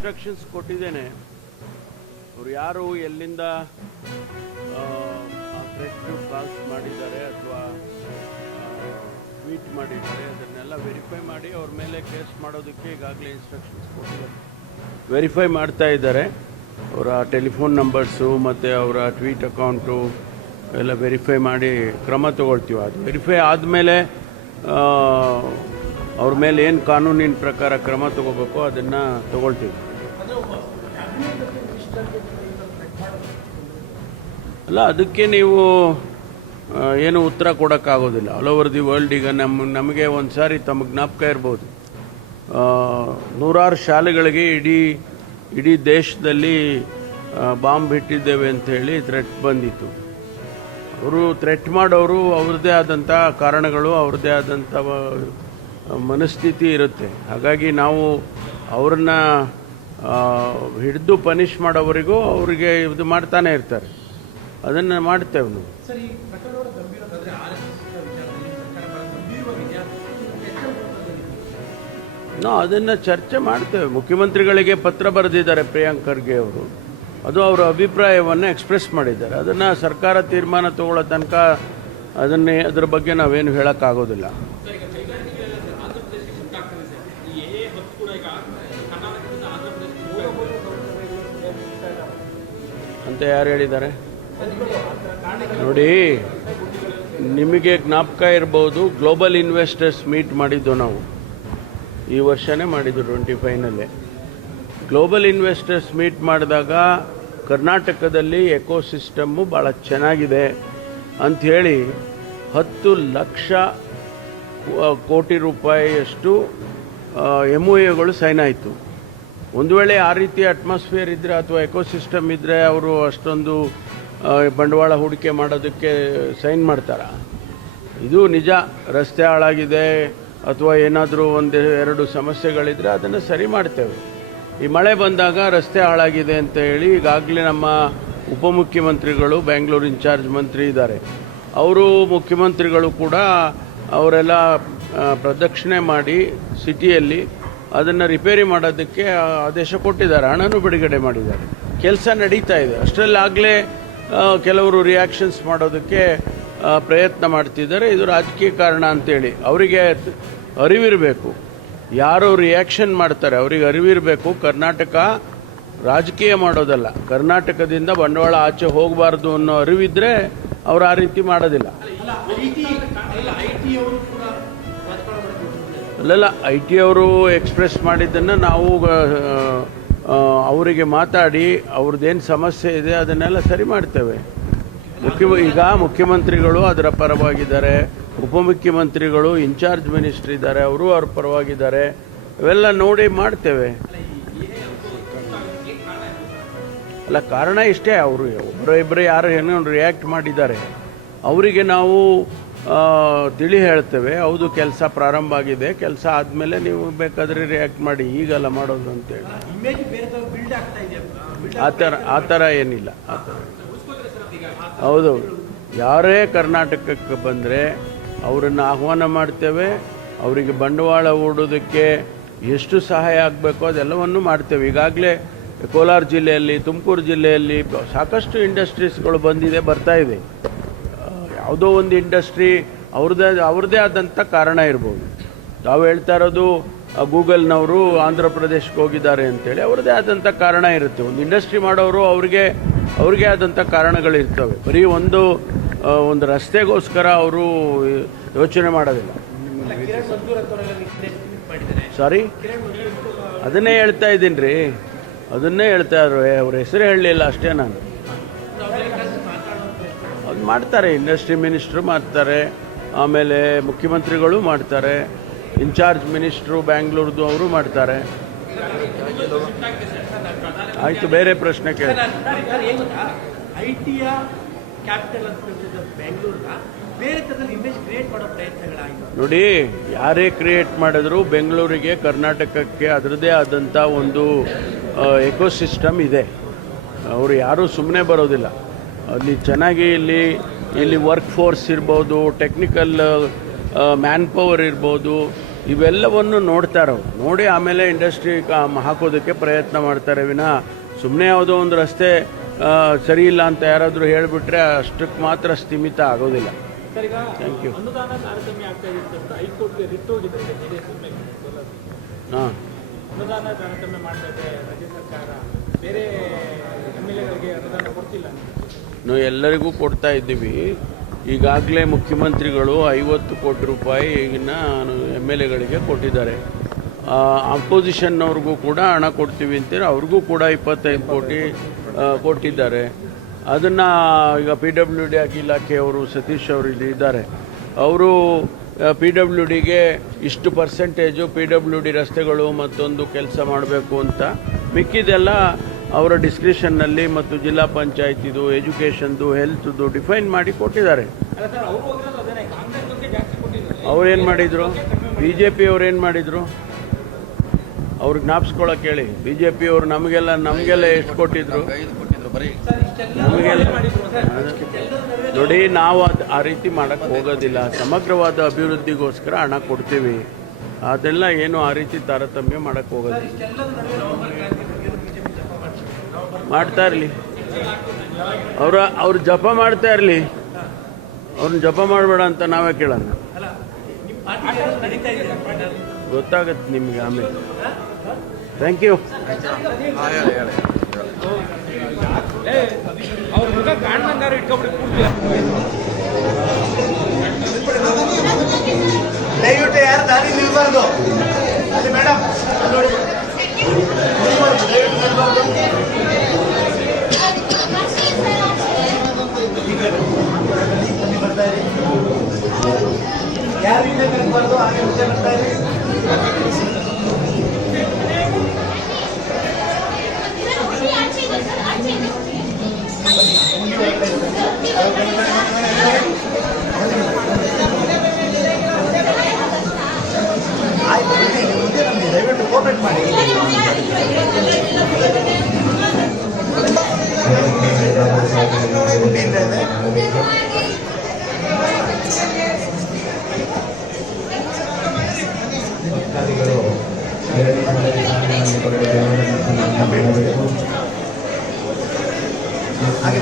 Instructions ಕೊಟ್ಟಿದ್ದೇನೆ. ಅವರು ಯಾರು ಎಲ್ಲಿಂದ ಥ್ರೆಟ್ ಕಾಲ್ಸ್ ಮಾಡಿದ್ದಾರೆ ಅಥವಾ ಟ್ವೀಟ್ ಮಾಡಿದ್ದಾರೆ ಅದನ್ನೆಲ್ಲ ವೆರಿಫೈ ಮಾಡಿ ಅವ್ರ ಮೇಲೆ ಕೇಸ್ ಮಾಡೋದಕ್ಕೆ ಈಗಾಗಲೇ ಇನ್ಸ್ಟ್ರಕ್ಷನ್ಸ್ ಕೊಟ್ಟಿದ್ದಾರೆ. ವೆರಿಫೈ ಮಾಡ್ತಾ ಇದ್ದಾರೆ. ಅವರ ಟೆಲಿಫೋನ್ ನಂಬರ್ಸು ಮತ್ತು ಅವರ ಟ್ವೀಟ್ ಅಕೌಂಟು ಎಲ್ಲ ವೆರಿಫೈ ಮಾಡಿ ಕ್ರಮ ತಗೊಳ್ತೀವಿ. ಅದು ವೆರಿಫೈ ಆದಮೇಲೆ ಅವ್ರ ಮೇಲೆ ಏನು ಕಾನೂನಿನ ಪ್ರಕಾರ ಕ್ರಮ ತಗೋಬೇಕು ಅದನ್ನು ತಗೊಳ್ತೀವಿ. ಅಲ್ಲ, ಅದಕ್ಕೆ ನೀವು ಏನು ಉತ್ತರ ಕೊಡೋಕ್ಕಾಗೋದಿಲ್ಲ. ಆಲ್ ಓವರ್ ದಿ ವರ್ಲ್ಡ್ ಈಗ ನಮಗೆ ಒಂದು ಸಾರಿ ತಮ್ಮ ಜ್ಞಾಪಕ ಇರ್ಬೋದು, ನೂರಾರು ಶಾಲೆಗಳಿಗೆ ಇಡೀ ದೇಶದಲ್ಲಿ ಬಾಂಬ್ ಇಟ್ಟಿದ್ದೇವೆ ಅಂಥೇಳಿ ಥ್ರೆಟ್ ಬಂದಿತ್ತು. ಅವರು ಥ್ರೆಟ್ ಮಾಡೋರು ಅವ್ರದ್ದೇ ಆದಂಥ ಕಾರಣಗಳು, ಅವ್ರದ್ದೇ ಆದಂಥ ಮನಸ್ಥಿತಿ ಇರುತ್ತೆ. ಹಾಗಾಗಿ ನಾವು ಅವ್ರನ್ನ ಹಿಡಿದು ಪನಿಷ್ ಮಾಡೋವರೆಗೂ ಅವರಿಗೆ ಇದು ಮಾಡ್ತಾನೆ ಇರ್ತಾರೆ. ಅದನ್ನು ಮಾಡ್ತೇವೆ ನಾವು. ನಾವು ಅದನ್ನು ಚರ್ಚೆ ಮಾಡ್ತೇವೆ. ಮುಖ್ಯಮಂತ್ರಿಗಳಿಗೆ ಪತ್ರ ಬರೆದಿದ್ದಾರೆ ಪ್ರಿಯಾಂಕ್ ಖರ್ಗೆ ಅವರು. ಅದು ಅವರ ಅಭಿಪ್ರಾಯವನ್ನು ಎಕ್ಸ್ಪ್ರೆಸ್ ಮಾಡಿದ್ದಾರೆ. ಅದನ್ನು ಸರ್ಕಾರ ತೀರ್ಮಾನ ತಗೊಳ್ಳೋ ತನಕ ಅದರ ಬಗ್ಗೆ ನಾವೇನು ಹೇಳೋಕ್ಕಾಗೋದಿಲ್ಲ. ಅಂತ ಯಾರು ಹೇಳಿದ್ದಾರೆ ನೋಡಿ? ನಿಮಗೆ ಜ್ಞಾಪಕ ಇರ್ಬೋದು, ಗ್ಲೋಬಲ್ ಇನ್ವೆಸ್ಟರ್ಸ್ ಮೀಟ್ ಮಾಡಿದ್ದು ನಾವು ಈ ವರ್ಷನೇ ಮಾಡಿದ್ದು 25ನಲ್ಲೇ. ಗ್ಲೋಬಲ್ ಇನ್ವೆಸ್ಟರ್ಸ್ ಮೀಟ್ ಮಾಡಿದಾಗ ಕರ್ನಾಟಕದಲ್ಲಿ ಎಕೋಸಿಸ್ಟಮ್ಮು ಭಾಳ ಚೆನ್ನಾಗಿದೆ ಅಂಥೇಳಿ 10 ಲಕ್ಷ ಕೋಟಿ ರೂಪಾಯಿಯಷ್ಟು MOUಗಳು ಸೈನ್ ಆಯಿತು. ಒಂದು ವೇಳೆ ಆ ರೀತಿ ಅಟ್ಮಾಸ್ಫಿಯರ್ ಇದ್ದರೆ ಅಥವಾ ಎಕೋಸಿಸ್ಟಮ್ ಇದ್ದರೆ ಅವರು ಅಷ್ಟೊಂದು ಬಂಡವಾಳ ಹೂಡಿಕೆ ಮಾಡೋದಕ್ಕೆ ಸೈನ್ ಮಾಡ್ತಾರ? ಇದು ನಿಜ. ರಸ್ತೆ ಹಾಳಾಗಿದೆ ಅಥವಾ ಏನಾದರೂ 1-2 ಸಮಸ್ಯೆಗಳಿದ್ರೆ ಅದನ್ನು ಸರಿ ಮಾಡ್ತೇವೆ. ಈ ಮಳೆ ಬಂದಾಗ ರಸ್ತೆ ಹಾಳಾಗಿದೆ ಅಂತ ಹೇಳಿ ಈಗಾಗಲೇ ನಮ್ಮ ಉಪಮುಖ್ಯಮಂತ್ರಿಗಳು, ಬೆಂಗಳೂರು ಇನ್ಚಾರ್ಜ್ ಮಂತ್ರಿ ಇದ್ದಾರೆ, ಅವರು ಮುಖ್ಯಮಂತ್ರಿಗಳು ಕೂಡ ಅವರೆಲ್ಲ ಪ್ರದಕ್ಷಿಣೆ ಮಾಡಿ ಸಿಟಿಯಲ್ಲಿ ಅದನ್ನು ರಿಪೇರಿ ಮಾಡೋದಕ್ಕೆ ಆದೇಶ ಕೊಟ್ಟಿದ್ದಾರೆ. ಹಣನೂ ಬಿಡುಗಡೆ ಮಾಡಿದ್ದಾರೆ. ಕೆಲಸ ನಡೀತಾ ಇದೆ. ಅಷ್ಟರಲ್ಲಾಗಲೇ ಕೆಲವರು ರಿಯಾಕ್ಷನ್ಸ್ ಮಾಡೋದಕ್ಕೆ ಪ್ರಯತ್ನ ಮಾಡ್ತಿದ್ದಾರೆ. ಇದು ರಾಜಕೀಯ ಕಾರಣ ಅಂತೇಳಿ ಅವರಿಗೆ ಅರಿವಿರಬೇಕು. ಯಾರು ರಿಯಾಕ್ಷನ್ ಮಾಡ್ತಾರೆ ಅವರಿಗೆ ಅರಿವಿರಬೇಕು. ಕರ್ನಾಟಕ ರಾಜಕೀಯ ಮಾಡೋದಲ್ಲ, ಕರ್ನಾಟಕದಿಂದ ಬಂಡವಾಳ ಆಚೆ ಹೋಗಬಾರ್ದು ಅನ್ನೋ ಅರಿವಿದ್ರೆ ಅವರು ಆ ರೀತಿ ಮಾಡೋದಿಲ್ಲ. ಅಲ್ಲಲ್ಲ, IT ಅವರು ಎಕ್ಸ್ಪ್ರೆಸ್ ಮಾಡಿದ್ದನ್ನು ನಾವು ಅವರಿಗೆ ಮಾತಾಡಿ ಅವ್ರದ್ದೇನು ಸಮಸ್ಯೆ ಇದೆ ಅದನ್ನೆಲ್ಲ ಸರಿ ಮಾಡ್ತೇವೆ. ಈಗ ಮುಖ್ಯಮಂತ್ರಿಗಳು ಅದರ ಪರವಾಗಿದ್ದಾರೆ, ಉಪಮುಖ್ಯಮಂತ್ರಿಗಳು, ಇನ್ಚಾರ್ಜ್ ಮಿನಿಸ್ಟರ್ ಇದ್ದಾರೆ, ಅವರು ಅವ್ರ ಪರವಾಗಿದ್ದಾರೆ. ಇವೆಲ್ಲ ನೋಡಿ ಮಾಡ್ತೇವೆ. ಅಲ್ಲ, ಕಾರಣ ಇಷ್ಟೇ. ಅವರು ಒಬ್ಬರು ಯಾರು ಏನೋ ರಿಯಾಕ್ಟ್ ಮಾಡಿದ್ದಾರೆ ಅವರಿಗೆ ನಾವು ತಿಳಿ ಹೇಳ್ತೇವೆ. ಹೌದು, ಕೆಲಸ ಪ್ರಾರಂಭ ಆಗಿದೆ, ಕೆಲಸ ಆದಮೇಲೆ ನೀವು ಬೇಕಾದರೆ ರಿಯಾಕ್ಟ್ ಮಾಡಿ, ಈಗಲ್ಲ ಮಾಡೋದು ಅಂತೇಳಿ. ಆ ಥರ ಏನಿಲ್ಲ. ಹೌದು, ಯಾರೇ ಕರ್ನಾಟಕಕ್ಕೆ ಬಂದರೆ ಅವರನ್ನು ಆಹ್ವಾನ ಮಾಡ್ತೇವೆ. ಅವರಿಗೆ ಬಂಡವಾಳ ಹೂಡೋದಕ್ಕೆ ಎಷ್ಟು ಸಹಾಯ ಆಗಬೇಕೋ ಅದೆಲ್ಲವನ್ನು ಮಾಡ್ತೇವೆ. ಈಗಾಗಲೇ ಕೋಲಾರ ಜಿಲ್ಲೆಯಲ್ಲಿ, ತುಮಕೂರು ಜಿಲ್ಲೆಯಲ್ಲಿ ಸಾಕಷ್ಟು ಇಂಡಸ್ಟ್ರೀಸ್ಗಳು ಬರ್ತಾ ಇದೆ. ಯಾವುದೋ ಒಂದು ಇಂಡಸ್ಟ್ರಿ ಅವ್ರದ್ದೇ ಆದಂಥ ಕಾರಣ ಇರ್ಬೋದು. ತಾವು ಹೇಳ್ತಾ ಇರೋದು ಗೂಗಲ್ನವರು ಆಂಧ್ರ ಪ್ರದೇಶಕ್ಕೆ ಹೋಗಿದ್ದಾರೆ ಅಂತೇಳಿ ಅವ್ರದ್ದೇ ಆದಂಥ ಕಾರಣ ಇರುತ್ತೆ. ಒಂದು ಇಂಡಸ್ಟ್ರಿ ಮಾಡೋರು ಅವ್ರಿಗೆ ಆದಂಥ ಕಾರಣಗಳಿರ್ತವೆ. ಬರೀ ಒಂದು ರಸ್ತೆಗೋಸ್ಕರ ಅವರು ಯೋಚನೆ ಮಾಡೋದಿಲ್ಲ. ಸಾರಿ, ಅದನ್ನೇ ಹೇಳ್ತಾ ಇದ್ದೀನಿ ರೀ, ಅದನ್ನೇ ಹೇಳ್ತಾ ಇದ್ರು. ಅವ್ರ ಹೆಸರು ಹೇಳಲಿಲ್ಲ ಅಷ್ಟೇ ನಾನು. ಅದು ಮಾಡ್ತಾರೆ, ಇಂಡಸ್ಟ್ರಿ ಮಿನಿಸ್ಟ್ರು ಮಾಡ್ತಾರೆ, ಆಮೇಲೆ ಮುಖ್ಯಮಂತ್ರಿಗಳು ಮಾಡ್ತಾರೆ, ಇನ್ಚಾರ್ಜ್ ಮಿನಿಸ್ಟ್ರು ಬ್ಯಾಂಗ್ಳೂರ್ದು ಅವರು ಮಾಡ್ತಾರೆ. ಆಯಿತು, ಬೇರೆ ಪ್ರಶ್ನೆ ಕೇಳಿ. ನೋಡಿ, ಯಾರೇ ಕ್ರಿಯೇಟ್ ಮಾಡಿದ್ರು ಬೆಂಗಳೂರಿಗೆ, ಕರ್ನಾಟಕಕ್ಕೆ ಅದರದ್ದೇ ಆದಂಥ ಒಂದು ಎಕೋಸಿಸ್ಟಮ್ ಇದೆ. ಅವರು ಯಾರೂ ಸುಮ್ಮನೆ ಬರೋದಿಲ್ಲ. ಅಲ್ಲಿ ಚೆನ್ನಾಗಿ ಇಲ್ಲಿ ವರ್ಕ್ ಫೋರ್ಸ್ ಇರ್ಬೋದು, ಟೆಕ್ನಿಕಲ್ ಮ್ಯಾನ್ ಪವರ್ ಇರ್ಬೋದು, ಇವೆಲ್ಲವನ್ನು ನೋಡ್ತಾರೆ ಅವ್ರು. ನೋಡಿ ಆಮೇಲೆ ಇಂಡಸ್ಟ್ರಿ ಹಾಕೋದಕ್ಕೆ ಪ್ರಯತ್ನ ಮಾಡ್ತಾರೆ ವಿನಃ ಸುಮ್ಮನೆ ಯಾವುದೋ ಒಂದು ರಸ್ತೆ ಸರಿ ಇಲ್ಲ ಅಂತ ಯಾರಾದರೂ ಹೇಳಿಬಿಟ್ರೆ ಅಷ್ಟಕ್ಕೆ ಮಾತ್ರ ಸ್ಥಿಮಿತ ಆಗೋದಿಲ್ಲ. Thank you. ಹಾಂ, ನಾವು ಎಲ್ಲರಿಗೂ ಕೊಡ್ತಾ ಇದ್ದೀವಿ. ಈಗಾಗಲೇ ಮುಖ್ಯಮಂತ್ರಿಗಳು 50 ಕೋಟಿ ರೂಪಾಯಿ ಈಗಿನ MLAಗಳಿಗೆ ಕೊಟ್ಟಿದ್ದಾರೆ. ಅಪೋಸಿಷನ್ನವ್ರಿಗೂ ಕೂಡ ಹಣ ಕೊಡ್ತೀವಿ ಅಂತೇಳಿ ಅವ್ರಿಗೂ ಕೂಡ 25 ಕೋಟಿ ಕೊಟ್ಟಿದ್ದಾರೆ. ಅದನ್ನು ಈಗ PWD ಇಲಾಖೆಯವರು ಸತೀಶ್ ಅವರು ಇದ್ದಾರೆ, ಅವರು PWDಗೆ ಇಷ್ಟು ಪರ್ಸೆಂಟೇಜು PWD ರಸ್ತೆಗಳು ಮತ್ತೊಂದು ಕೆಲಸ ಮಾಡಬೇಕು ಅಂತ, ಮಿಕ್ಕಿದೆಲ್ಲ ಅವರ ಡಿಸ್ಕ್ರಿಷನ್ನಲ್ಲಿ ಮತ್ತು ಜಿಲ್ಲಾ ಪಂಚಾಯತಿದು, ಎಜುಕೇಷನ್ದು, ಹೆಲ್ತ್ದು ಡಿಫೈನ್ ಮಾಡಿ ಕೊಟ್ಟಿದ್ದಾರೆ. ಅವ್ರೇನು ಮಾಡಿದರು? BJP ಅವ್ರೇನು ಮಾಡಿದರು? ಅವ್ರಿಗೆ ಜ್ಞಾಪಿಸ್ಕೊಳ್ಳೋಕೆ ಹೇಳಿ. BJP ಅವರು ನಮಗೆಲ್ಲ ಎಷ್ಟು ಕೊಟ್ಟಿದ್ರು? ನಮಗೆಲ್ಲ ನೋಡಿ, ನಾವು ಆ ರೀತಿ ಮಾಡೋಕ್ಕೆ ಹೋಗೋದಿಲ್ಲ. ಸಮಗ್ರವಾದ ಅಭಿವೃದ್ಧಿಗೋಸ್ಕರ ಹಣ ಕೊಡ್ತೀವಿ. ಅದೆಲ್ಲ ಏನು ಆ ರೀತಿ ತಾರತಮ್ಯ ಮಾಡೋಕ್ಕೆ ಹೋಗೋದಿಲ್ಲ. ಮಾಡ್ತಾ ಇರಲಿ, ಅವ್ರು ಜಪ ಮಾಡ್ತಾ ಇರಲಿ. ಅವ್ರನ್ನ ಜಪ ಮಾಡಬೇಡ ಅಂತ ನಾವೇ ಕೇಳೋಣ. ಗೊತ್ತಾಗತ್ತೆ ನಿಮಗೆ ಆಮೇಲೆ. Thank you. ದಯವಿಟ್ಟು ಯಾರು ದಾರಿ ನಿಲ್ಬಾರ್ದು ಅಲ್ಲಿ ಮೇಡಮ್ ನೋಡಿ. ಯಾರು ಹಿಂದೆ ನಿಲ್ಬಾರ್ದು, ಹಾಗೆ ಮುಂದೆ ಬರ್ತಾ ಇರಿ. ದಯವಿಟ್ಟು ಕೋಪರೇಟ್ ಮಾಡಿ. ಹಾಗೆ